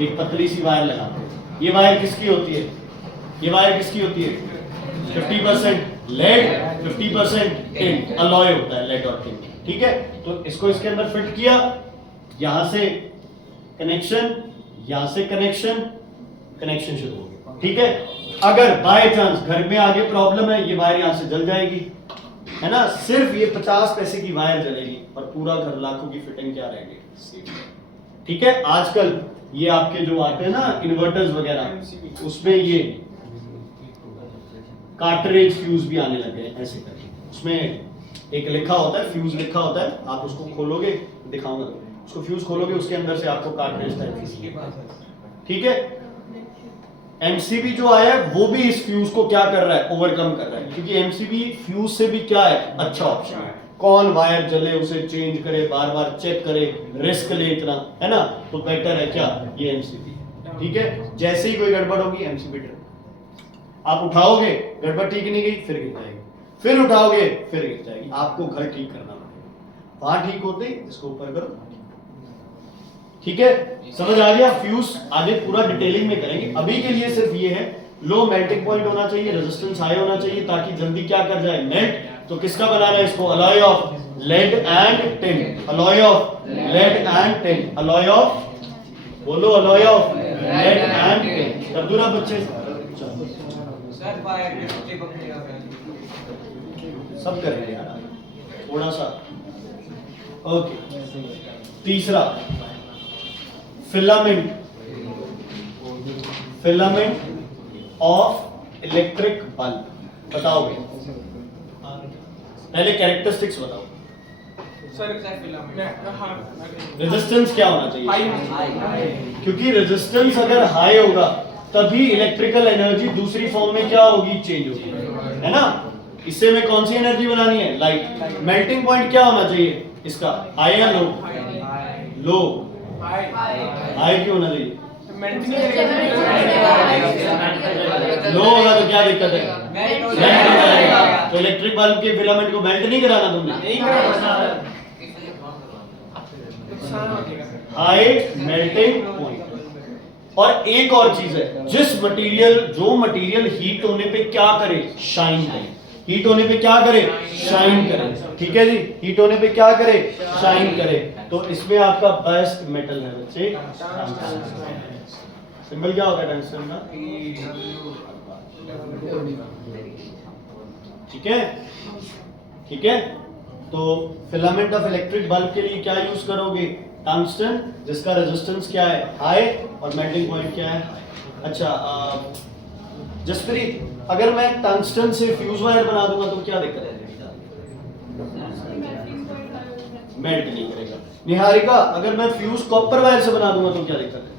एक पतली सी वायर लगाते हैं। ये वायर किसकी होती है, ये वायर किसकी होती है, 50% लेड 50% टिन, अलॉय होता है लेड और टिन, ठीक है। तो इसको इसके अंदर फिट किया, यहां से कनेक्शन, यहां से कनेक्शन, कनेक्शन शुरू हो गया, ठीक है। अगर बाय चांस घर में आगे प्रॉब्लम है, ये वायर यहां से जल जाएगी, है ना, सिर्फ ये 50 पैसे की वायर जलेगी और पूरा घर लाखों की फिटिंग क्या रहेगी, ठीक है। आजकल ये आपके जो आते हैं ना इन्वर्टर्स वगैरह, उसमें ये कार्ट्रिज फ्यूज भी आने लगे हैं, ऐसे करके उसमें एक लिखा होता है, फ्यूज लिखा होता है, आप उसको खोलोगे, दिखाऊंगा, उसको फ्यूज खोलोगे, उसके अंदर से आपको कार्ट्रिज टाइप फ्यूज, ठीक है। एमसीबी जो आया है वो भी इस फ्यूज को क्या कर रहा है, ओवरकम कर रहा है, क्योंकि एमसीबी फ्यूज से भी क्या है, अच्छा ऑप्शन है। कौन वायर जले उसे चेंज करे, बार बार चेक करे, रिस्क ले इतना, है ना, तो बेटर है क्या, ये एमसीबी, ठीक है। जैसे ही कोई गड़बड़ होगी एमसीबी ट्रिप, आप उठाओगे, गड़बड़ ठीक नहीं गई, फिर गिर जाएगी, फिर उठाओगे, फिर गिर जाएगी, आपको घर ठीक करना पड़ेगा। वहां ठीक होते ही इसको ऊपर करो, ठीक है, समझ आ गया। फ्यूज आगे पूरा डिटेलिंग में करेंगे, अभी के लिए सिर्फ ये है लो मेल्टिंग पॉइंट होना चाहिए, रेजिस्टेंस हाई होना चाहिए ताकि जल्दी क्या कर जाए मेल्ट। तो किसका बनाना है इसको, alloy of lead and tin, alloy of lead and tin, alloy of बोलो alloy of lead and tin. कर दो ना बच्चे, सर वायर में चिपक गया है। सब करेंगे यार थोड़ा सा। ओके, तीसरा filament, filament of electric bulb. बताओगे, पहले कैरेक्टरिस्टिक्स बताओ। सर फिलामेंट हाँ रेजिस्टेंस क्या होना चाहिए, हाई क्योंकि रेजिस्टेंस अगर हाई होगा तभी इलेक्ट्रिकल एनर्जी दूसरी फॉर्म में क्या होगी, चेंज होगी, है ना। इससे में कौन सी एनर्जी बनानी है, लाइट। मेल्टिंग पॉइंट क्या होना चाहिए इसका, हाई या लो, लो, हाई क्यों होना चाहिए, लो होगा तो क्या दिक्कत है, मेल्ट हो जाएगा। तो इलेक्ट्रिक बल्ब के फिलामेंट को मेल्ट नहीं कराना तुमने, हाई मेल्टिंग पॉइंट। और एक और चीज है, जिस मटेरियल, जो मटेरियल हीट होने पे क्या करे, शाइन करे, हीट होने पे क्या करे, शाइन करे, ठीक है जी, हीट होने पे क्या करे, शाइन करे। तो इसमें आपका बेस्ट मेटल है बच्चे, सिंबल क्या होता है टंगस्टन का, ठीक है, ठीक है। तो फिलामेंट ऑफ इलेक्ट्रिक बल्ब के लिए क्या यूज करोगे, टंगस्टन, जिसका रेजिस्टेंस क्या है, हाई, और मेल्टिंग पॉइंट क्या है। अच्छा जसप्रीत, अगर मैं टंगस्टन से फ्यूज वायर बना दूंगा तो क्या दिक्कत है, मेल्ट नहीं करेगा। निहारिका, अगर मैं फ्यूज कॉपर वायर से बना दूंगा तो क्या दिक्कत है,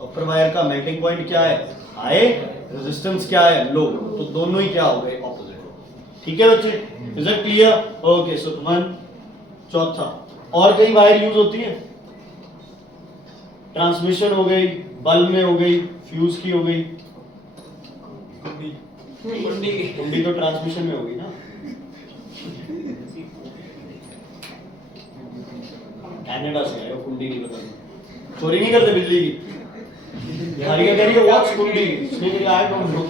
कॉपर वायर का मेल्टिंग पॉइंट क्या है, हाई, रेजिस्टेंस क्या है, लो, तो दोनों ही क्या हो गए, ऑपोजिट हो गए। ठीक है बच्चे, is it clear, okay. So one, चौथा, और कई वायर यूज होती है, ट्रांसमिशन हो गई, बल्ब में हो गई, फ्यूज की हो गई, कुंडी तो ट्रांसमिशन में होगी ना, कनाडा से आए हो, कुंडी नहीं पता, चोरी नहीं करते बिजली की। हरिया कह रही है व्हाट्स कुंडी, इसने कहा आई डोंट नो।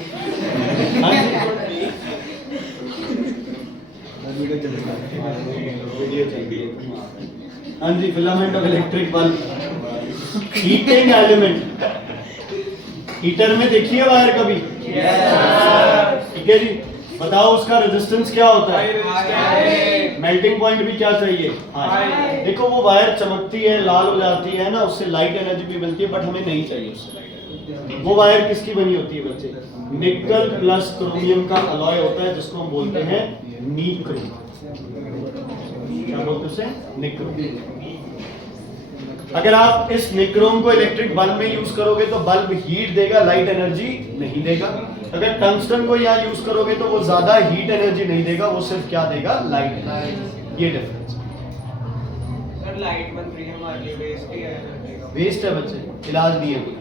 हाँ जी, filament of electric bulb, heating element, heater में देखिए वायर कभी, ठीक है जी। बताओ उसका रेजिस्टेंस क्या होता है, मेल्टिंग पॉइंट भी क्या चाहिए, हाई। देखो वो वायर चमकती है, लाल हो जाती है ना, उससे लाइट एनर्जी भी बनती है, बट हमें नहीं चाहिए उससे लाइट एनर्जी। वो वायर किसकी बनी होती है बच्चे, निकल प्लस क्रोमियम का अलॉय होता है, जिसको हम बोलते हैं निक्रोम। क्या बोलते हैं उसे, निक्रोम। अगर आप इस निक्रोम को इलेक्ट्रिक बल्ब में यूज करोगे तो बल्ब हीट देगा, लाइट एनर्जी नहीं देगा। अगर टंगस्टन को यहाँ यूज करोगे तो वो ज्यादा हीट एनर्जी नहीं देगा, वो सिर्फ क्या देगा, लाइट एनर्जी। ये डिफरेंस। सर लाइट बन रही है हमारे लिए, वेस्ट ही है, वेस्ट है बच्चे, इलाज नहीं है कोई।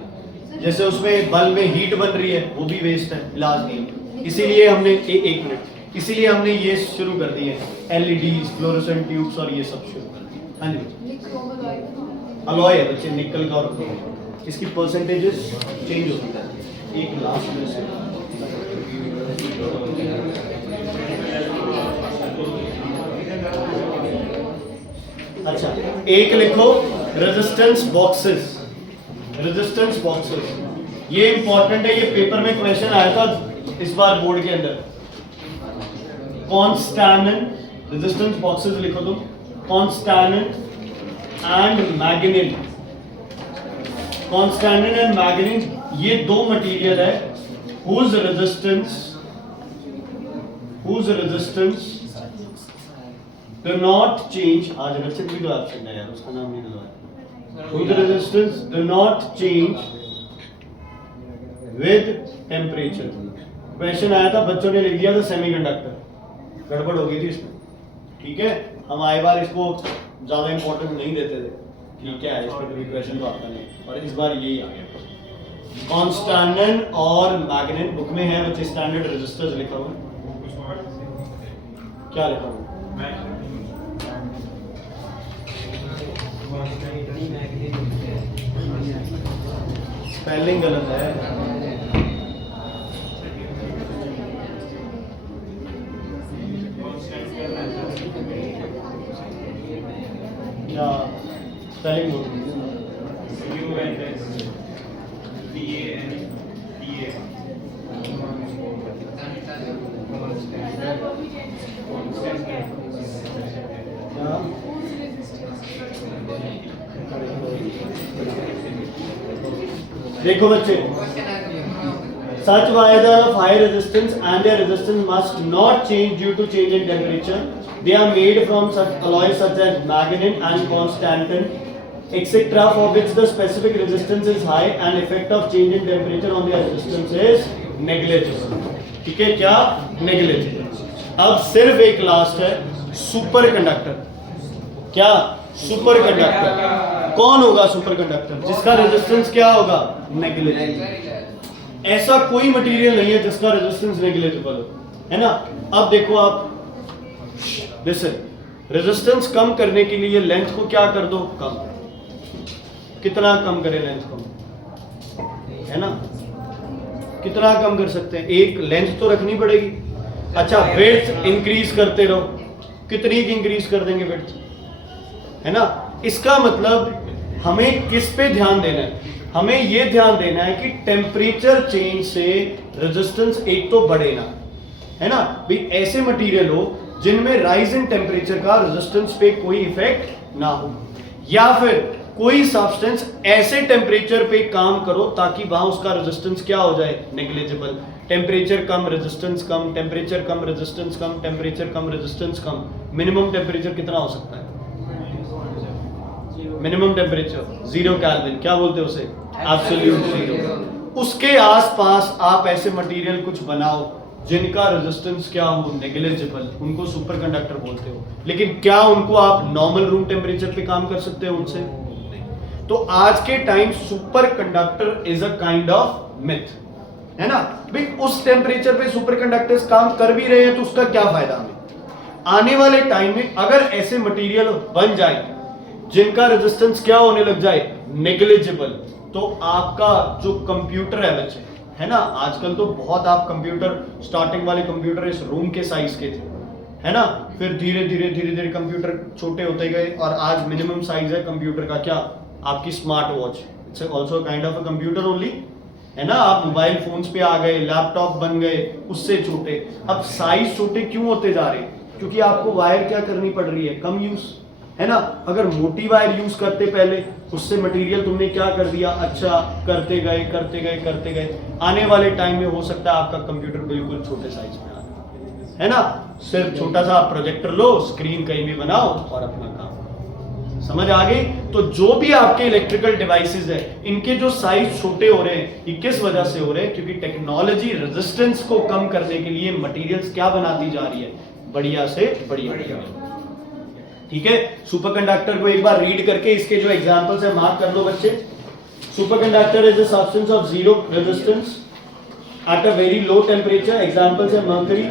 जैसे उसमें बल्ब में हीट बन रही है, वो भी वेस्ट है, इलाज नहीं है। इसीलिए हमने एक मिनट, इसीलिए हमने ये शुरू कर दिए एलईडीज, फ्लोरोसेंट ट्यूब्स और ये सब शुरू कर दिए। हाँ जी, अलॉय है बच्चे, निकल का और क्रोम। इसकी परसेंटेजेस चेंज होती है, एक लास्ट में से। अच्छा, एक लिखो रेजिस्टेंस बॉक्सेस, रेजिस्टेंस बॉक्सेस, ये इंपॉर्टेंट है, ये पेपर में क्वेश्चन आया था इस बार बोर्ड के अंदर। कॉन्स्टैंटन, रेजिस्टेंस बॉक्सेस लिखो तुम, कॉन्स्टैंटन एंड मैग्नीन। कॉन्स्टैंटन एंड मैग्नीन ये दो मटेरियल है whose resistance do not change। आज रचित भी तो ऑप्शन है यार, उसका नाम नहीं दिलवाया। whose resistance do not change with temperature। Question आया था, बच्चों ने लिख दिया था सेमीकंडक्टर, गड़बड़ हो गई थी इसमें, ठीक है। हम आए बार इसको ज्यादा इंपॉर्टेंस नहीं देते थे, ठीक है, इस पर कभी क्वेश्चन तो आता नहीं, और इस बार यही आ गया। कॉन्स्टैंटन और मैग्नेट बुक में है बच्चे, स्टैंडर्ड रेजिस्टर्स लिखा हुआ, क्या लिखा हुआ, स्पेलिंग गलत है। क्या स्पेलिंग बोल देखो बच्चे, such wires are of high resistance and their resistance must not change due to change in temperature. They are made from such alloys such as manganese and constantan, etc., for which the specific resistance is high and effect of change in temperature on their resistance is negligible. ठीक है, क्या negligible. अब सिर्फ एक last है, super conductor. क्या super conductor? कौन होगा सुपर कंडक्टर? जिसका रेजिस्टेंस क्या होगा? नेग्लिजिबल। ऐसा कोई मटेरियल नहीं है जिसका रेजिस्टेंस नेग्लिजिबल हो, है ना। अब देखो आप, लिसन, रेजिस्टेंस कम करने के लिए लेंथ को क्या कर दो? कम। कितना कम करें लेंथ को? है ना, कितना कम कर सकते हैं? एक लेंथ तो रखनी पड़ेगी। अच्छा, विड्थ इंक्रीज करते रहो। कितनी की इंक्रीज कर देंगे विड्थ? है ना। इसका मतलब हमें किस पे ध्यान देना है? हमें यह ध्यान देना है कि टेम्परेचर चेंज से रेजिस्टेंस एक तो बढ़े ना, है ना भाई। ऐसे मटेरियल हो जिनमें राइज इन टेम्परेचर का रेजिस्टेंस पे कोई इफेक्ट ना हो, या फिर कोई सब्सटेंस ऐसे टेम्परेचर पे काम करो ताकि वहां उसका रेजिस्टेंस क्या हो जाए? नेग्लिजिबल। टेम्परेचर कम, रेजिस्टेंस कम, टेम्परेचर कम, रेजिस्टेंस कम, टेम्परेचर कम, रेजिस्टेंस कम। मिनिमम टेम्परेचर कितना हो सकता है? Minimum temperature 0 kelvin. क्या बोलते हैं उसे? एब्सोल्यूट 0। उसके आसपास आप ऐसे मटेरियल कुछ बनाओ जिनका रेजिस्टेंस क्या हो? नेग्लिजिबल। उनको सुपर कंडक्टर बोलते हो। लेकिन क्या उनको आप नॉर्मल रूम टेम्परेचर पे काम कर सकते हो उनसे? तो आज के time super conductor is a kind of myth, है ना भाई। उस टेम्परेचर पे सुपर कंडक्टर्स काम कर भी रहे हैं तो उसका क्या फायदा हमें? आने वाले टाइम में अगर ऐसे मटेरियल बन जाए जिनका रेजिस्टेंस क्या होने लग जाए? नेग्लिजिबल, तो आपका जो कंप्यूटर है बच्चे, है ना, आजकल तो बहुत आप कंप्यूटर, स्टार्टिंग वाले कंप्यूटर इस रूम के साइज के थे, है ना, फिर धीरे धीरे कंप्यूटर छोटे होते गए और आज मिनिमम साइज है कंप्यूटर का क्या? आपकी smart watch. It's also kind of a computer only, है ना। आप मोबाइल फोन्स पे आ गए, लैपटॉप बन गए, उससे छोटे। अब साइज छोटे क्यों होते जा रहे हैं? क्योंकि आपको वायर क्या करनी पड़ रही है? कम यूज, है ना। अगर मोटी वायर यूज करते पहले, उससे मटेरियल तुमने क्या कर दिया? अच्छा, करते गए, आने वाले टाइम में हो सकता है आपका कंप्यूटर बिल्कुल छोटे साइज में आ जाए, है ना। सिर्फ छोटा सा प्रोजेक्टर लो, स्क्रीन कहीं भी बनाओ और अपना काम। समझ आ गई? तो जो भी आपके इलेक्ट्रिकल डिवाइसेस है, इनके जो साइज छोटे हो रहे हैं, ये किस वजह से हो रहे हैं? क्योंकि टेक्नोलॉजी रेजिस्टेंस को कम करने के लिए मटेरियल्स क्या बनाती जा रही है? बढ़िया से बढ़िया। ठीक है, सुपर कंडक्टर को एक बार रीड करके इसके जो एग्जांपल्स है मार्क कर लो बच्चे। Super conductor is a substance of zero resistance at a very low temperature. Examples है मर्करी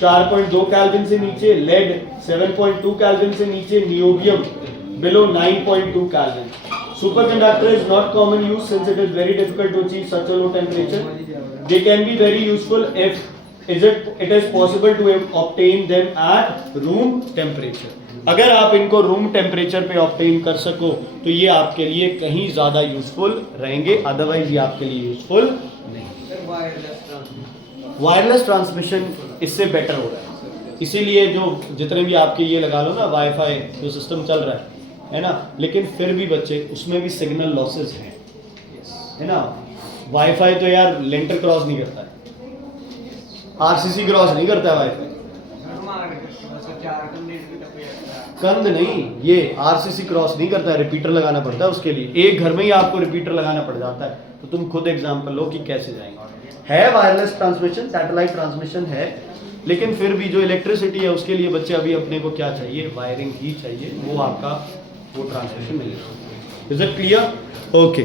4.2 केल्विन से नीचे, लेड 7.2 केल्विन से नीचे, niobium below 9.2 Kelvin. Superconductor is not common use since it is very difficult to achieve such a low temperature. They can be very useful if it is possible to obtain them at room temperature. अगर आप इनको room temperature पे obtain कर सको तो ये आपके लिए कहीं ज्यादा यूजफुल रहेंगे, अदरवाइज ये आपके लिए यूजफुल नहीं। वायरलेस ट्रांसमिशन इससे बेटर हो रहा है, इसीलिए जो जितने भी आपके ये लगा लो ना वाईफाई जो सिस्टम चल रहा है ना, लेकिन फिर भी बच्चे उसमें भी सिग्नल लॉसेस हैं, है ना। वाईफाई तो यार लेंटर क्रॉस नहीं करता है, आरसीसी क्रॉस नहीं करता है वाईफाई, कंध नहीं, ये आरसीसी क्रॉस नहीं करता है, रिपीटर लगाना पड़ता है उसके लिए। एक घर में ही आपको रिपीटर लगाना पड़ जाता है, तो तुम खुद एग्जांपल लो कि कैसे जाएंगे। है वायरलेस ट्रांसमिशन, सैटेलाइट ट्रांसमिशन है, लेकिन फिर भी जो इलेक्ट्रिसिटी है उसके लिए बच्चे अभी अपने को क्या चाहिए, वायरिंग ही चाहिए, वो आपका वो ट्रांसमिशन मिलेगा। Is it clear? ओके।